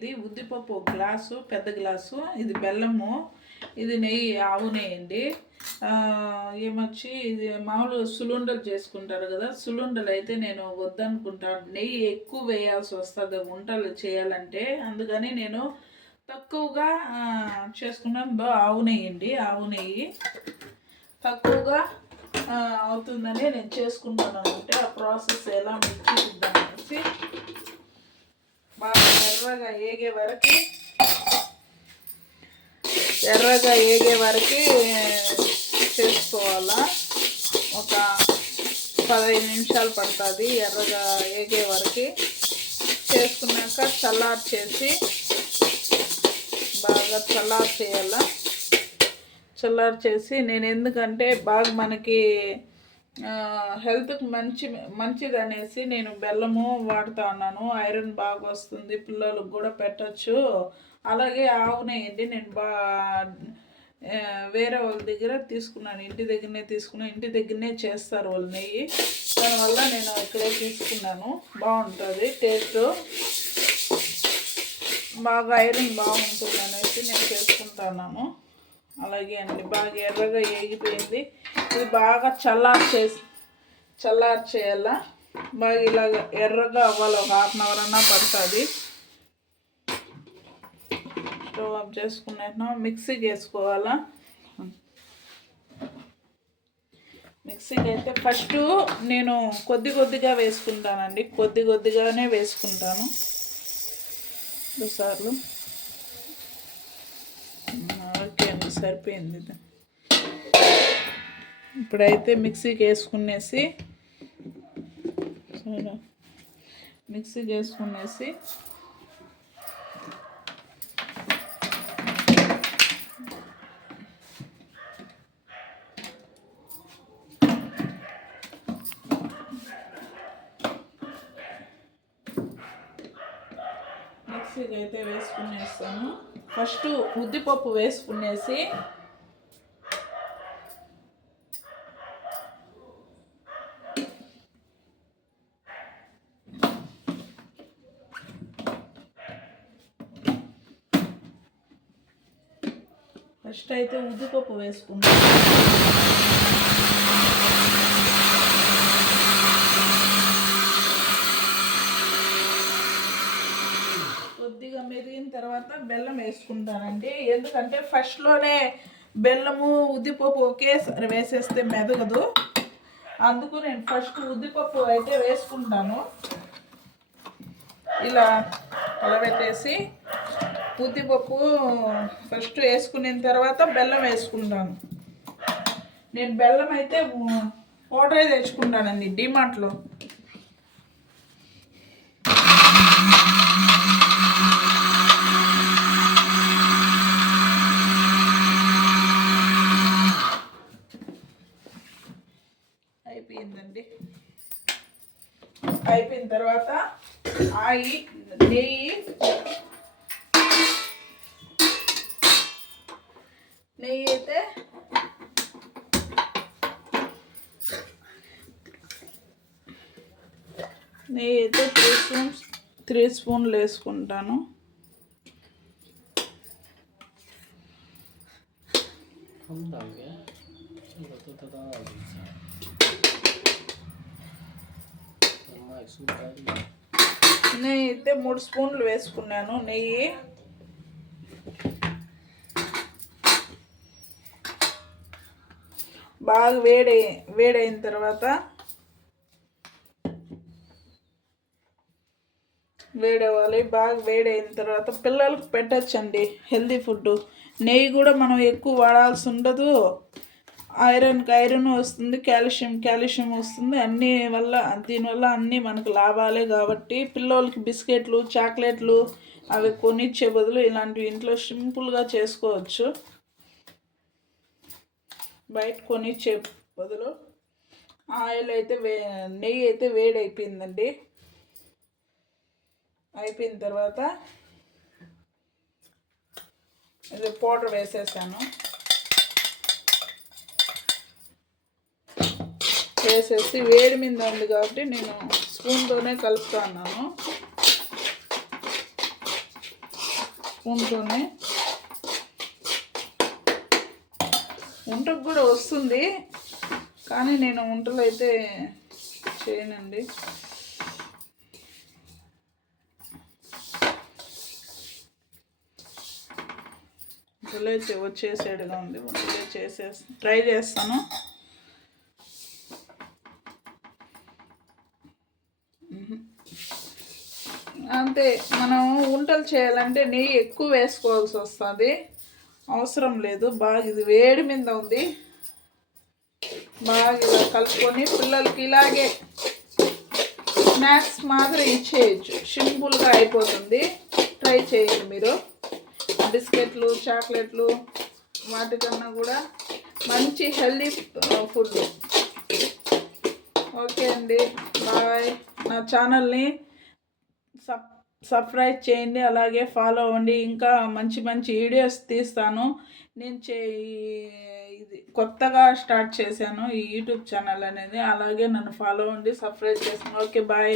ఇది ఉద్దిపప్పు గ్లాసు, పెద్ద గ్లాసు, ఇది బెల్లము, ఇది నెయ్యి, ఆవు నెయ్యి అండి. ఏమొచ్చి ఇది మామూలుగా సులుండలు చేసుకుంటారు కదా, సులుండలు అయితే నేను వద్దనుకుంటాను. నెయ్యి ఎక్కువ వేయాల్సి వస్తుంది వంటలు చేయాలంటే, అందుకని నేను తక్కువగా చేసుకున్నాను. ఆవు నెయ్యి అండి, ఆవు నెయ్యి తక్కువగా అవుతుందని నేను చేసుకుంటాను అంటే ఆ ప్రాసెస్ ఎలా మీకు చూద్దామనేసి బాగా ఎర్రగా ఏగే వరకు చేసుకోవాలా. ఒక 15 నిమిషాలు పడుతుంది ఎర్రగా ఏగే వరకు. చేసుకున్నాక బాగా చల్లారు చేసి నేను ఎందుకంటే బాగా మనకి హెల్త్కి మంచిది అనేసి నేను బెల్లము వాడుతూ ఉన్నాను. ఐరన్ బాగా వస్తుంది, పిల్లలకు కూడా పెట్టచ్చు. అలాగే ఆవు నెయ్యి నేను వేరే వాళ్ళ దగ్గర తీసుకున్నాను, ఇంటి దగ్గరనే చేస్తారు వాళ్ళు నెయ్యి. దానివల్ల నేను ఇక్కడే తీసుకున్నాను. బాగుంటుంది టేస్ట్, బాగా ఐరన్ బాగుంటుంది అనేసి నేను చేసుకుంటున్నాను. అలాగే అండి, బాగా ఎర్రగా ఏగిపోయింది. ఇది బాగా చల్లారు చేయాల. బాగా ఇలాగ ఎర్రగా అవ్వాలి. ఒక 1/2 అవర్ అన్నా పడుతుంది. స్టవ్ ఆఫ్ చేసుకున్నాను. మిక్సీకి వేసుకోవాలా. మిక్సీకి అయితే ఫస్ట్ నేను కొద్దిగా వేసుకుంటానండి, కొద్దిగానే వేసుకుంటాను 2 సార్లు. ఓకే అండి, సరిపోయింది. ఇప్పుడైతే మిక్సీకి వేసుకునేసి వేసుకునేస్తాను. ఫస్ట్ ఉద్దిపప్పు వేసుకునేసి ఉద్దిపప్పు వేసుకున్నాను. కొద్దిగా మెరిగిన తర్వాత బెల్లం వేసుకుంటానండి. ఎందుకంటే ఫస్ట్లోనే బెల్లము ఉద్దిపప్పు ఒకేసారి వేసేస్తే మెదగదు. అందుకు నేను ఫస్ట్ ఉద్దిపప్పు అయితే వేసుకుంటాను. ఇలా కలబెట్టేసి ఉద్దిపప్పు ఫస్ట్ వేసుకున్న తర్వాత బెల్లం వేసుకుంటాను. నేను బెల్లం అయితే పౌడరే తెచ్చుకుంటానండి డిమార్ట్లో. అయిపోయిన తర్వాత నెయ్యి అయితే 3 స్పూన్లు వేసుకుంటాను. నెయ్యి అయితే 3 స్పూన్లు వేసుకున్నాను. నెయ్యి బాగా వేడైన తర్వాత వేడవ్వాలి. బాగా వేడైన తర్వాత పిల్లలకు పెట్టచ్చండి, హెల్తీ ఫుడ్. నెయ్యి కూడా మనం ఎక్కువ వాడాల్సి ఉండదు. ఐరన్ వస్తుంది, కాల్షియం వస్తుంది. దీనివల్ల అన్నీ మనకు లాభాలే. కాబట్టి పిల్లలకి బిస్కెట్లు, చాక్లెట్లు అవి కొనిచ్చే బదులు ఇలాంటివి ఇంట్లో సింపుల్గా చేసుకోవచ్చు. బయట కొనిచ్చే బదులు. నెయ్యి అయితే వేడైపోయిందండి. అయిపోయిన తర్వాత ఇది పౌడర్ వేసేసాను. వేసేసి వేడి మీద ఉంది కాబట్టి నేను స్పూన్తోనే కలుపుతా ఉన్నాను. స్పూన్తోనే. వంటకు కూడా వస్తుంది, కానీ నేను వంటలు అయితే చేయనండి. వంటలే వచ్చేసేడుగా ఉంది, వంటలే ట్రై చేస్తాను. అంతే, మనం వంటలు చేయాలంటే నెయ్యి ఎక్కువ వేసుకోవాల్సి వస్తుంది, అవసరం లేదు. బాగా ఇది వేడి మీద ఉంది, బాగా ఇలా కలుపుకొని పిల్లలకి ఇలాగే స్నాక్స్ మాదిరి ఇచ్చేయచ్చు, సింపుల్గా అయిపోతుంది. ట్రై చేయండి మీరు. బిస్కెట్లు, చాక్లెట్లు వాటికన్నా కూడా మంచి హెల్దీ ఫుడ్. ఓకే అండి, బాయ్. నా ఛానల్ని సబ్స్క్రైబ్ చేయండి, అలాగే ఫాలో అవ్వండి. ఇంకా మంచి మంచి వీడియోస్ తీస్తాను. నేను ఇది కొత్తగా స్టార్ట్ చేశాను ఈ యూట్యూబ్ ఛానల్ అనేది, అలాగే నన్ను ఫాలో అవ్వండి, సబ్స్క్రైబ్ చేస్తాను. Okay, bye.